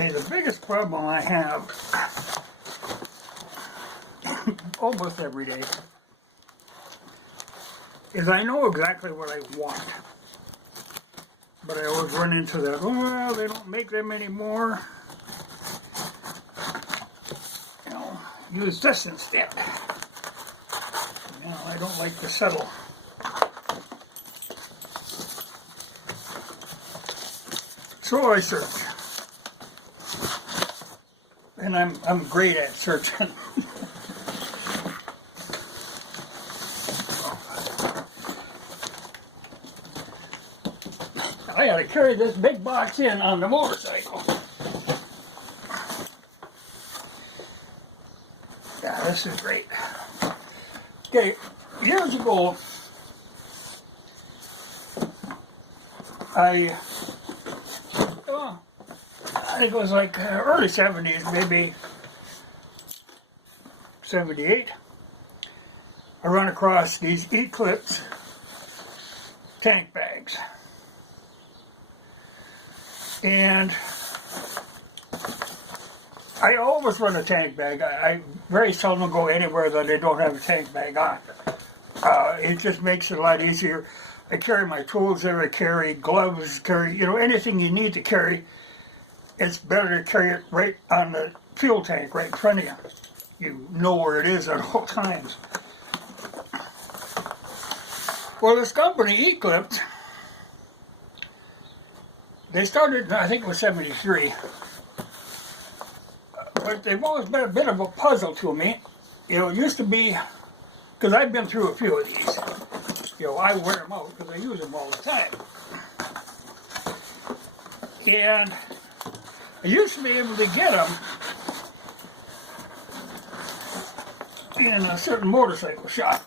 Okay, the biggest problem I have almost every day is I know exactly what I want, but I always run into that, well, they don't make them anymore. You know, use this instead. You know, I don't like to settle. So I search. And I'm great at searching. I gotta carry this big box in on the motorcycle. Yeah, this is great. Okay, years ago, I think it was like early 70s, maybe 78. I run across these Eclipse tank bags. And I always run a tank bag. I very seldom go anywhere that they don't have a tank bag on. It just makes it a lot easier. I carry my tools there, I carry gloves, carry, you know, anything you need to carry. It's better to carry it right on the fuel tank, right in front of you. You know where it is at all times. Well, this company, Eclipse, they started, I think it was 73. But they've always been a bit of a puzzle to me. You know, it used to be, because I've been through a few of these. You know, I wear them out because I use them all the time. And I used to be able to get them in a certain motorcycle shop.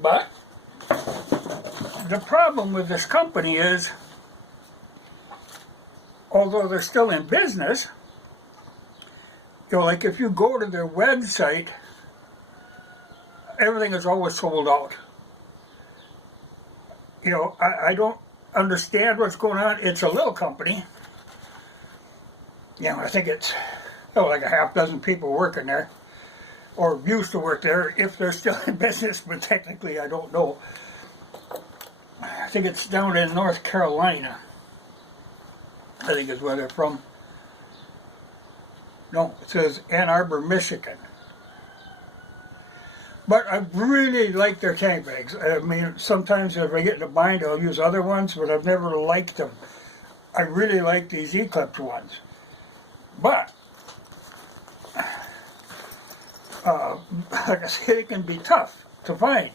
But the problem with this company is, although they're still in business, you know, like if you go to their website, everything is always sold out. You know, I don't understand what's going on. It's a little company. You know, I think it's like a half dozen people working there, or used to work there, if they're still in business, but technically I don't know. I think it's down in North Carolina. I think is where they're from. No, it says Ann Arbor, Michigan. But I really like their tank bags. I mean, sometimes if I get in a bind, I'll use other ones, but I've never liked them. I really like these Eclipse ones. But, like I say, it can be tough to find.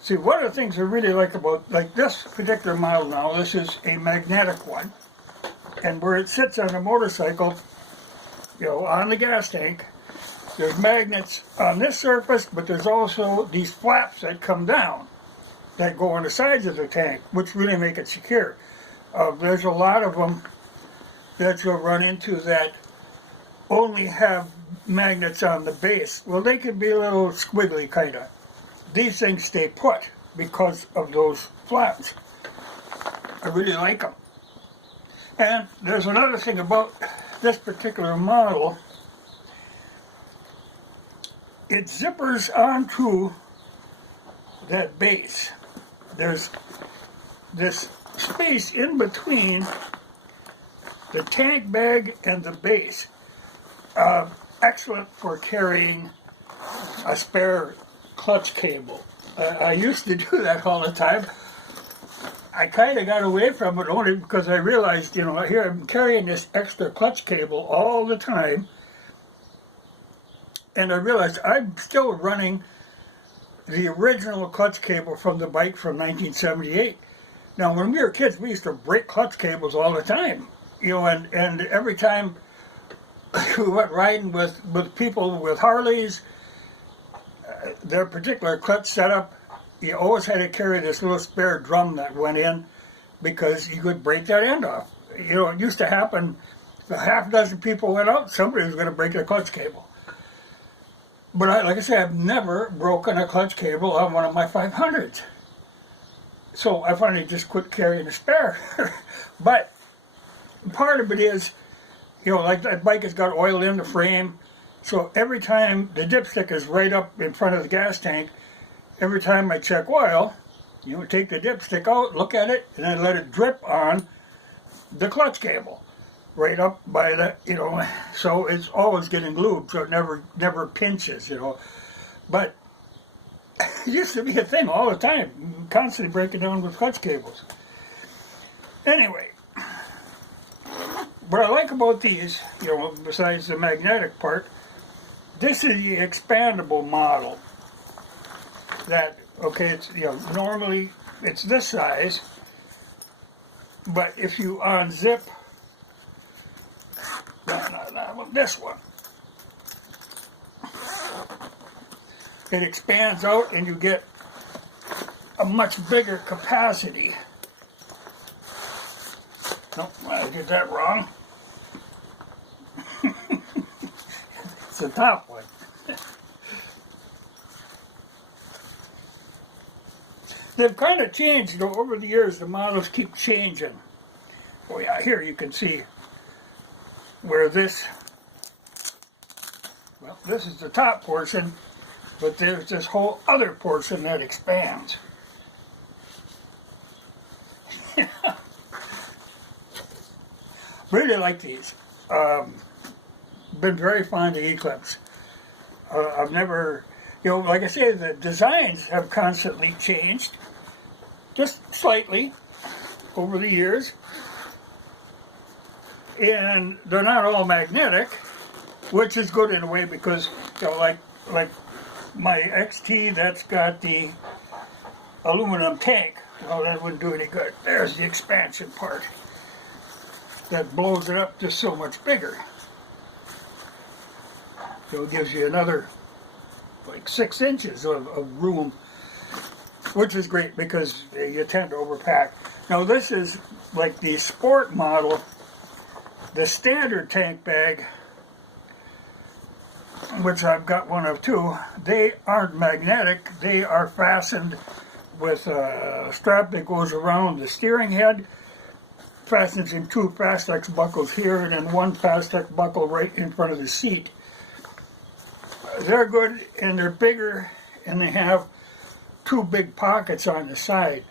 See, one of the things I really like about, like this particular model now, this is a magnetic one. And where it sits on a motorcycle, you know, on the gas tank, there's magnets on this surface, but there's also these flaps that come down that go on the sides of the tank, which really make it secure. There's a lot of them that you'll run into that only have magnets on the base. Well, they can be a little squiggly, kind of. These things stay put because of those flaps. I really like them. And there's another thing about this particular model. It zippers onto that base. There's this space in between the tank bag and the base. Excellent for carrying a spare clutch cable. I used to do that all the time. I kind of got away from it only because I realized, you know, here I'm carrying this extra clutch cable all the time. And I realized I'm still running the original clutch cable from the bike from 1978. Now, when we were kids, we used to break clutch cables all the time. You know, and every time we went riding with people with Harleys, their particular clutch setup, you always had to carry this little spare drum that went in because you could break that end off. You know, it used to happen, if a half dozen people went out, somebody was going to break their clutch cable. But like I said, I've never broken a clutch cable on one of my 500s. So I finally just quit carrying a spare. But part of it is, you know, like that bike has got oil in the frame, so every time the dipstick is right up in front of the gas tank, every time I check oil, you know, take the dipstick out, look at it, and then let it drip on the clutch cable, right up by the, you know, so it's always getting lubed, so it never pinches, you know. But it used to be a thing all the time, constantly breaking down with clutch cables. Anyway, what I like about these, you know, besides the magnetic part, this is the expandable model. That, okay, it's, you know, normally it's this size, but if you unzip, this one, it expands out and you get a much bigger capacity. Nope, I did that wrong. It's the top one. They've kind of changed, you know, over the years. The models keep changing. Oh yeah, here you can see where this, well, this is the top portion, but there's this whole other portion that expands. Really like these. Been very fond of Eclipse. I've never, you know, like I say, the designs have constantly changed, just slightly over the years. And they're not all magnetic, which is good in a way because, you know, like my XT, that's got the aluminum tank. Well, that wouldn't do any good. There's the expansion part that blows it up just so much bigger. So it gives you another like 6 inches of room, which is great because you tend to overpack. Now this is like the sport model. The standard tank bag, which I've got one of too, they aren't magnetic. They are fastened with a strap that goes around the steering head, fastens in 2 Fastex buckles here, and then 1 Fastex buckle right in front of the seat. They're good, and they're bigger, and they have 2 big pockets on the side.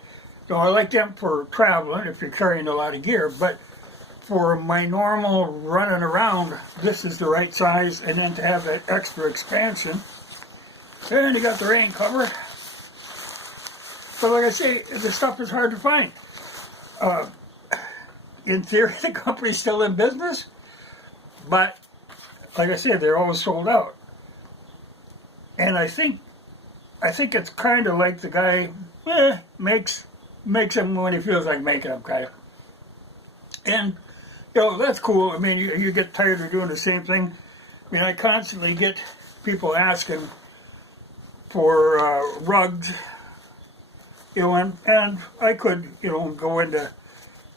So I like them for traveling if you're carrying a lot of gear, but for my normal running around, this is the right size, and then to have that extra expansion. And you got the rain cover. But like I say, the stuff is hard to find. In theory, the company's still in business, but like I said, they're always sold out. And I think it's kind of like the guy makes them when he feels like making them, kind of. And you know, that's cool. I mean, you get tired of doing the same thing. I mean, I constantly get people asking for rugs, you know, and I could, you know, go into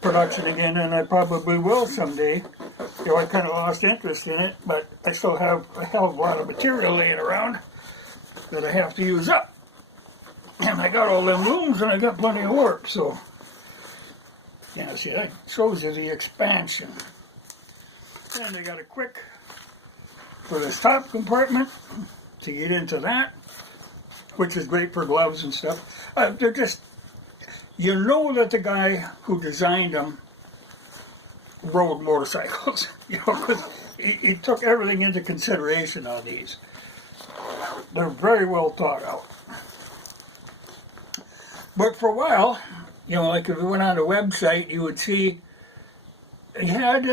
production again, and I probably will someday. You know, I kind of lost interest in it, but I still have a hell of a lot of material laying around that I have to use up. And I got all them rooms, and I got plenty of work, so. Yeah, see, that shows you the expansion. And they got a quick for this top compartment to get into that, which is great for gloves and stuff. They're just, you know that the guy who designed them rode motorcycles, you know, because he took everything into consideration on these. They're very well thought out. But for a while, you know, like if you went on the website, you would see he had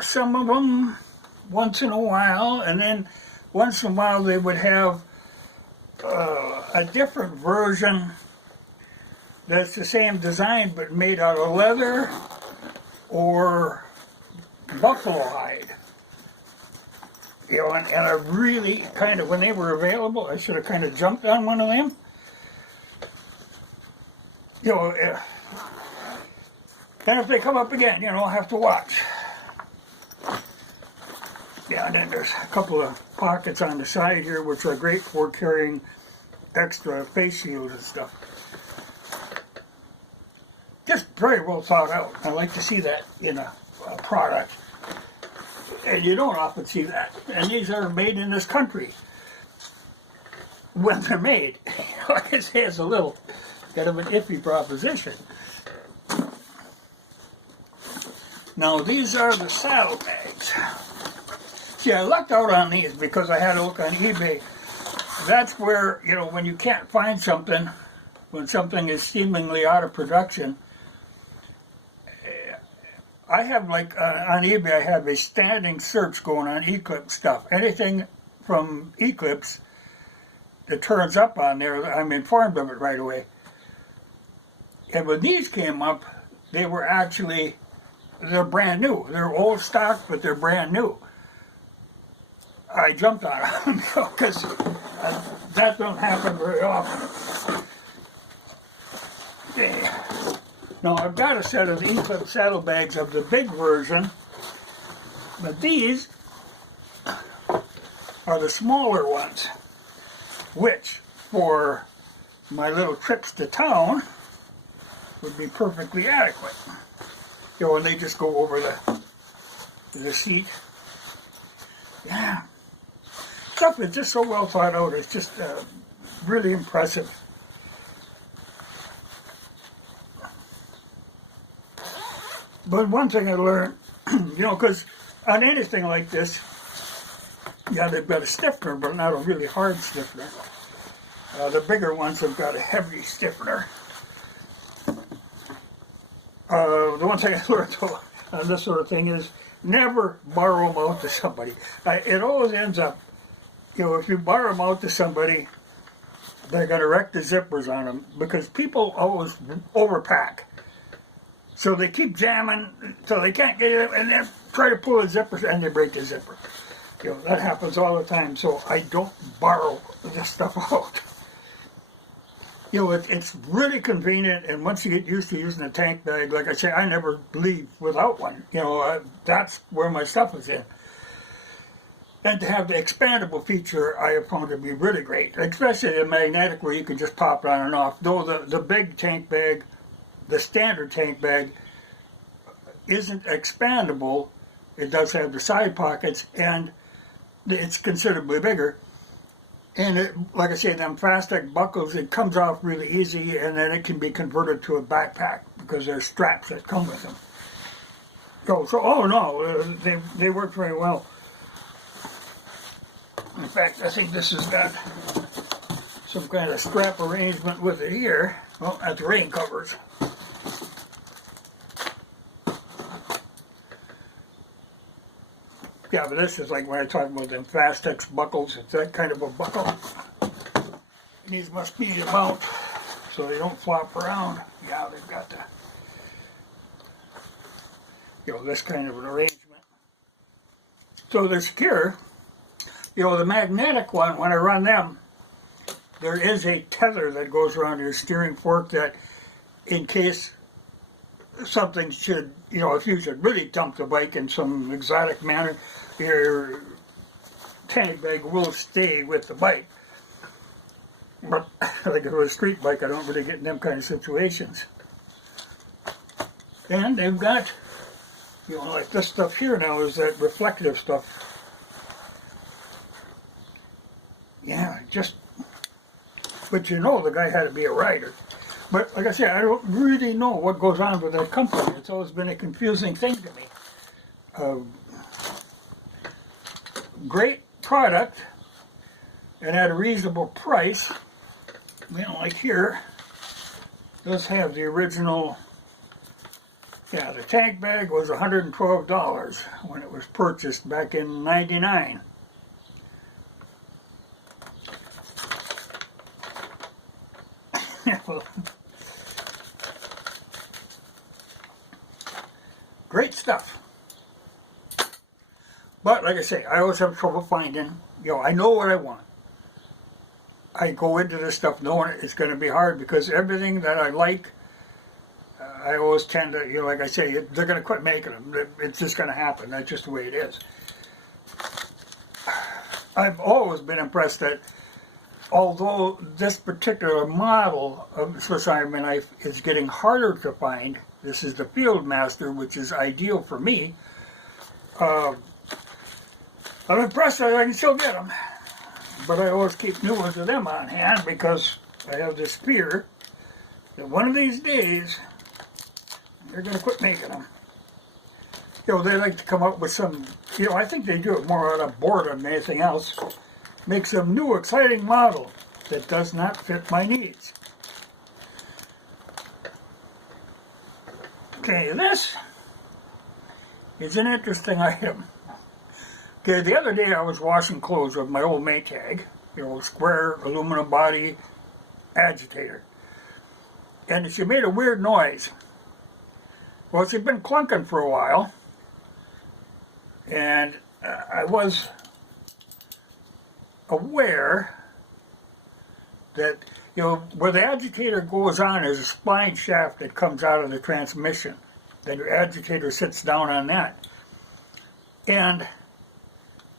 some of them once in a while, and then once in a while they would have a different version that's the same design but made out of leather or buffalo hide. You know, and I really kind of, when they were available, I should have kind of jumped on one of them. You know, then if they come up again, you know, I'll have to watch. Yeah, and then there's a couple of pockets on the side here, which are great for carrying extra face shield and stuff. just very well thought out. I like to see that in a product. And you don't often see that. And these are made in this country. When they're made, like I say, it's a little kind of an iffy proposition. Now these are the saddlebags. See, I lucked out on these because I had a look on eBay. That's where, you know, when you can't find something, when something is seemingly out of production, I have like on eBay, I have a standing search going on Eclipse stuff. Anything from Eclipse that turns up on there, I'm informed of it right away. And when these came up, they were actually, they're brand new. They're old stock, but they're brand new. I jumped on them because that don't happen very often. Okay. Now I've got a set of Eclipse saddlebags of the big version, but these are the smaller ones, which for my little trips to town would be perfectly adequate. You know, and they just go over the seat. Yeah. Stuff is just so well thought out. It's just really impressive. But one thing I learned, you know, because on anything like this, yeah, they've got a stiffener, but not a really hard stiffener. The bigger ones have got a heavy stiffener. The one thing I learned though, on this sort of thing is never borrow them out to somebody. It always ends up, you know, if you borrow them out to somebody, they're going to wreck the zippers on them because people always overpack. So they keep jamming so they can't get it, and then try to pull the zippers and they break the zipper. You know, that happens all the time, so I don't borrow this stuff out. You know, it's really convenient, and once you get used to using a tank bag, like I say, I never leave without one. You know, that's where my stuff is in. And to have the expandable feature, I have found to be really great, especially the magnetic where you can just pop it on and off. Though the big tank bag, the standard tank bag, isn't expandable. It does have the side pockets, and it's considerably bigger. And it, like I say, them Fastec buckles, it comes off really easy, and then it can be converted to a backpack because there's straps that come with them. So oh no, they work very well. In fact, I think this has got some kind of strap arrangement with it here. Well, that's rain covers. Yeah, but this is like when I talk about them Fastec buckles, it's that kind of a buckle. And these must be about so they don't flop around. Yeah, they've got the, you know, this kind of an arrangement. So they're secure. You know, the magnetic one, when I run them, there is a tether that goes around your steering fork that in case something should, you know, if you should really dump the bike in some exotic manner, your tank bag will stay with the bike. But like if it was a street bike, I don't really get in them kind of situations. And they've got, you know, like this stuff here now is that reflective stuff. Yeah, just, but you know the guy had to be a rider. But like I said, I don't really know what goes on with that company. It's always been a confusing thing to me. Great product, and at a reasonable price. You know, like here, does have the original, yeah, the tank bag was $112 when it was purchased back in '99. Great stuff. But like I say, I always have trouble finding, you know, I know what I want. I go into this stuff knowing it's going to be hard because everything that I like, I always tend to, you know, like I say, they're going to quit making them. It's just going to happen. That's just the way it is. I've always been impressed that although this particular model of Swiss Army knife is getting harder to find, this is the Fieldmaster, which is ideal for me. I'm impressed that I can still get them, but I always keep new ones of them on hand because I have this fear that one of these days they're going to quit making them. You know, they like to come up with some, you know, I think they do it more out of boredom than anything else. Make some new exciting model that does not fit my needs. Okay, this is an interesting item. Okay, the other day I was washing clothes with my old Maytag, you know, square aluminum body agitator. And she made a weird noise. Well, she'd been clunking for a while, and I was aware that, you know, where the agitator goes on is a spline shaft that comes out of the transmission. Then your agitator sits down on that. And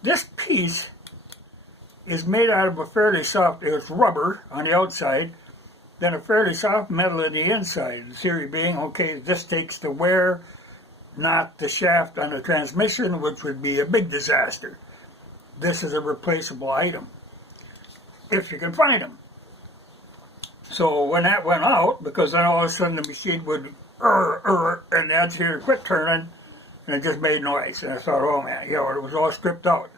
this piece is made out of a fairly soft, it's rubber on the outside, then a fairly soft metal on the inside. The theory being, okay, this takes the wear, not the shaft on the transmission, which would be a big disaster. This is a replaceable item, if you can find them. So when that went out, because then all of a sudden the machine would and the agitator quit turning, and it just made noise. And I thought, oh man, you know, it was all stripped out.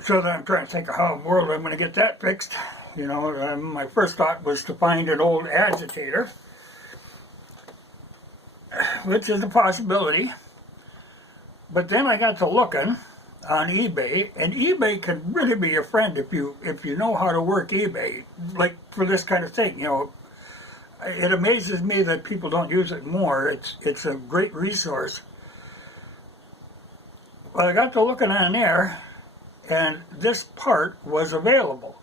So then I'm trying to think of how in the world I'm going to get that fixed. You know, my first thought was to find an old agitator, which is a possibility. But then I got to looking on eBay, and eBay can really be your friend if you know how to work eBay, like for this kind of thing. You know, it amazes me that people don't use it more. It's a great resource. Well, I got to looking on there, and this part was available.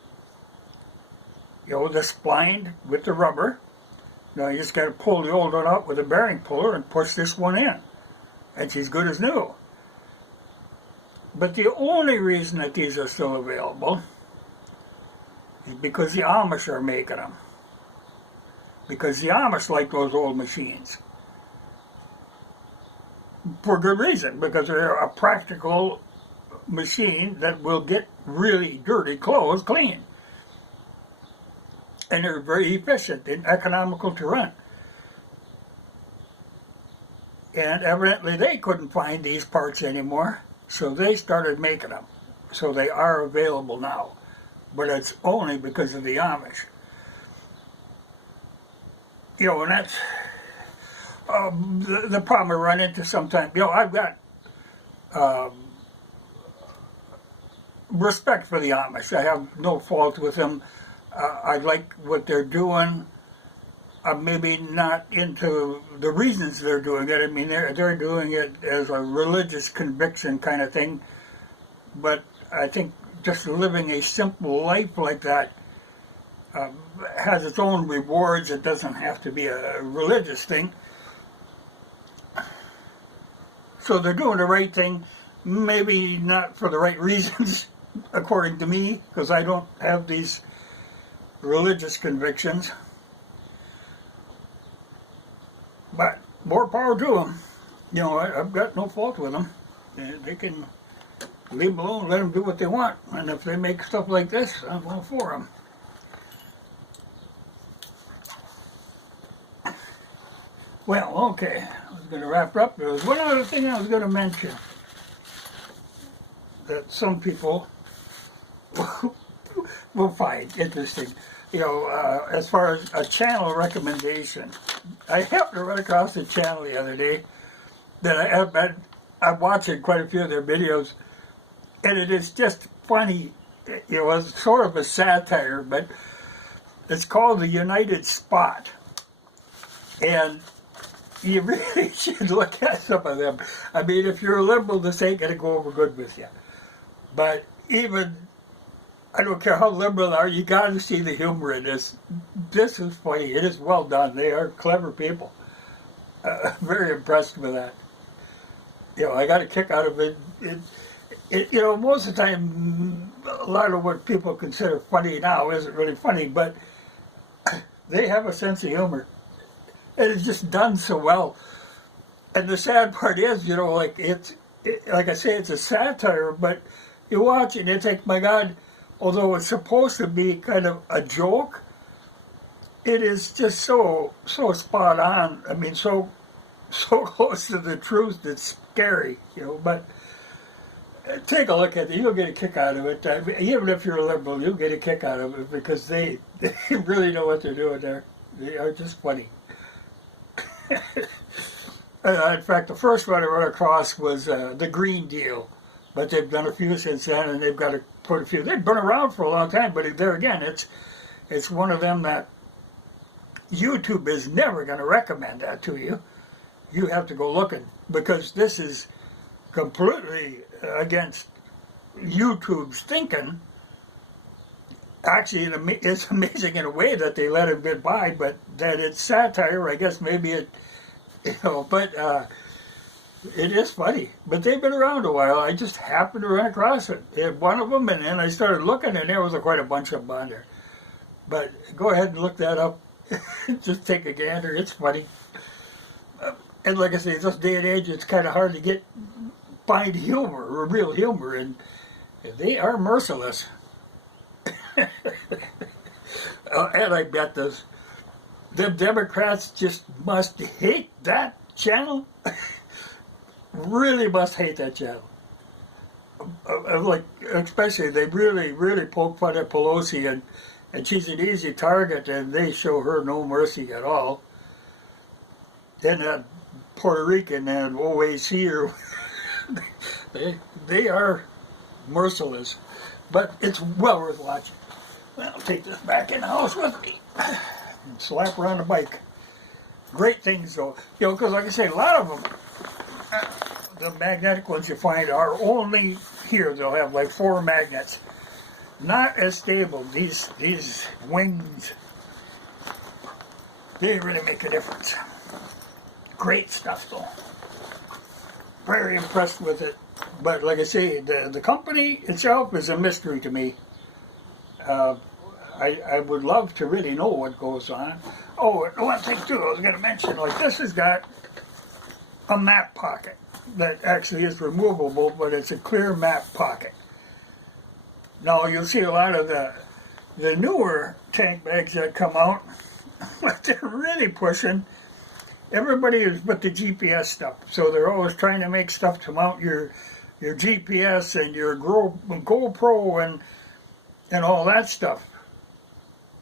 You know, the spline with the rubber. Now you just got to pull the old one out with a bearing puller and push this one in, and she's good as new. But the only reason that these are still available is because the Amish are making them. Because the Amish like those old machines. For good reason, because they're a practical machine that will get really dirty clothes clean. And they're very efficient and economical to run. And evidently they couldn't find these parts anymore, so they started making them. So they are available now. But it's only because of the Amish. You know, and that's the problem I run into sometimes. You know, I've got respect for the Amish. I have no fault with them. I like what they're doing. I'm maybe not into the reasons they're doing it. I mean, they're doing it as a religious conviction kind of thing. But I think just living a simple life like that has its own rewards. It doesn't have to be a religious thing. So they're doing the right thing, maybe not for the right reasons, according to me, because I don't have these religious convictions. But more power to them. You know, I've got no fault with them. They can leave them alone, let them do what they want. And if they make stuff like this, I'm all for them. Well, okay, I was going to wrap up. There was one other thing I was going to mention that some people will find interesting. You know, as far as a channel recommendation, I happened to run across a channel the other day that I'm watching quite a few of their videos, and it is just funny. It was sort of a satire, but it's called the United Spot, and you really should look at some of them. I mean, if you're a liberal, this ain't going to go over good with you. But even, I don't care how liberal they are, you got to see the humor in this. This is funny. It is well done. They are clever people. Very impressed with that. You know, I got a kick out of it. You know, most of the time, a lot of what people consider funny now isn't really funny, but they have a sense of humor. And it's just done so well. And the sad part is, you know, like like I say, it's a satire, but you watch it and it's like, my God, although it's supposed to be kind of a joke, it is just so spot on. I mean, so close to the truth, it's scary, you know. But take a look at it. You'll get a kick out of it. I mean, even if you're a liberal, you'll get a kick out of it because they really know what they're doing there. They are just funny. In fact, the first one I run across was the Green Deal. But they've done a few since then, and they've got to put a few. They've been around for a long time, but there again, it's one of them that YouTube is never going to recommend that to you. You have to go looking, because this is completely against YouTube's thinking. Actually, it's amazing in a way that they let it get by, but that it's satire, I guess maybe it, you know, but it is funny. But they've been around a while. I just happened to run across it. They had one of them, and then I started looking, and there was quite a bunch of them on there. But go ahead and look that up. Just take a gander. It's funny. And like I say, this day and age, it's kind of hard to find humor, or real humor, and they are merciless. And I bet the Democrats just must hate that channel. Really must hate that channel. Like, especially, they really poke fun at Pelosi, and she's an easy target, and they show her no mercy at all. Then that Puerto Rican and OAC, or they are merciless, but it's well worth watching. Well, I'll take this back in the house with me and slap her on the bike. Great things, though, you know, because like I say, a lot of them, the magnetic ones you find are only here. They'll have like 4 magnets. Not as stable. These wings, they really make a difference. Great stuff, though. Very impressed with it. But like I say, the company itself is a mystery to me. I would love to really know what goes on. Oh, and one thing too, I was going to mention, like this has got a map pocket that actually is removable, but it's a clear map pocket. Now you'll see a lot of the newer tank bags that come out, what they're really pushing. Everybody is with the GPS stuff, so they're always trying to make stuff to mount your GPS and your GoPro and all that stuff.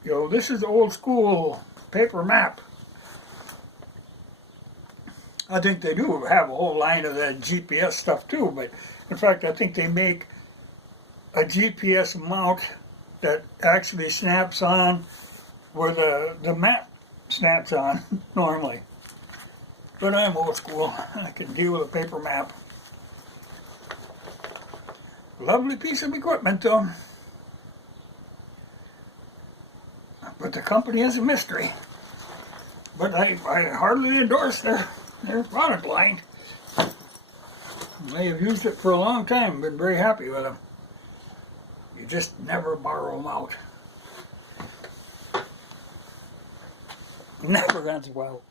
You know, this is old school paper map. I think they do have a whole line of that GPS stuff too, but in fact I think they make a GPS mount that actually snaps on where the map snaps on normally. But I'm old school. I can deal with a paper map. Lovely piece of equipment though. But the company is a mystery. But I hardly endorse their product line. I have used it for a long time, been very happy with them. You just never borrow them out. Never ends well.